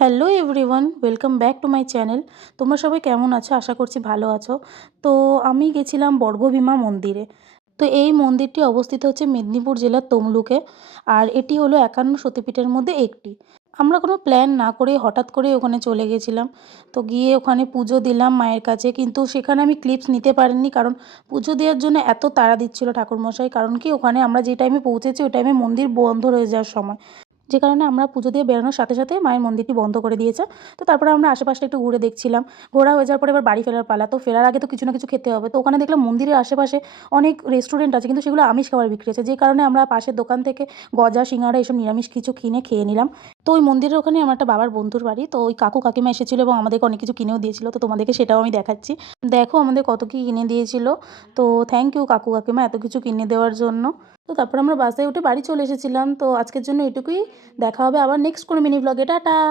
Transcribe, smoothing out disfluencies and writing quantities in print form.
Hello everyone, welcome back to my channel. তোমরা সবাই কেমন আছো? আশা করছি ভালো আছো। তো আমি গেছিলাম বর্গভীমা মন্দিরে। তো এই মন্দিরটি অবস্থিত হচ্ছে মেদিনীপুর জেলার তমলুকে। আর এটি হলো ৫১ সতীপীঠের মধ্যে একটি। আমরা কোনো প্ল্যান না করে হঠাৎ করে ওখানে চলে গেছিলাম। তো গিয়ে ওখানে পুজো দিলাম মায়ের কাছে, কিন্তু সেখানে আমি ক্লিপস নিতে পারিনি, কারণ পুজো দেওয়ার জন্য এত তাড়া দিচ্ছিল ঠাকুরমশাই। কারণ কি, ওখানে আমরা যে টাইমে পৌঁছেছি ওই টাইমে মন্দির বন্ধ হয়ে যাওয়ার সময়, যে কারণে আমরা পুজো দিয়ে বেরোনোর সাথে সাথে মায়ের মন্দিরটি বন্ধ করে দিয়েছে। তো তারপরে আমরা আশেপাশটা একটু ঘুরে দেখছিলাম। ঘোরা হয়ে যাওয়ার পরে এবার বাড়ি ফেরার পালা। তো ফেরার আগে তো কিছু না কিছু খেতে হবে। তো ওখানে দেখলাম মন্দিরের আশেপাশে অনেক রেস্টুরেন্ট আছে, কিন্তু সেগুলো আমিষ খাবার বিক্রি হচ্ছে, যে কারণে আমরা পাশের দোকান থেকে গজা, সিঙ্গাড়া এসব নিরামিষ কিছু কিনে খেয়ে নিলাম। তো ওই মন্দিরের ওখানে আমার একটা বাবার বন্ধুর বাড়ি। তো ওই কাকু কাকিমা এসেছিল এবং আমাদেরকে অনেক কিছু কিনেও দিয়েছিল। তো তোমাদেরকে সেটাও আমি দেখাচ্ছি। দেখো আমাদের কত কী কিনে দিয়েছিল। তো থ্যাংক ইউ কাকু কাকিমা এত কিছু কিনে দেওয়ার জন্য। তো তারপর আমরা বাসে উঠে বাড়ি চলে এসেছিলাম। তো আজকের জন্য এটুকুই। দেখা হবে আবার নেক্সট কোনো মিনি ব্লগে। টাটা।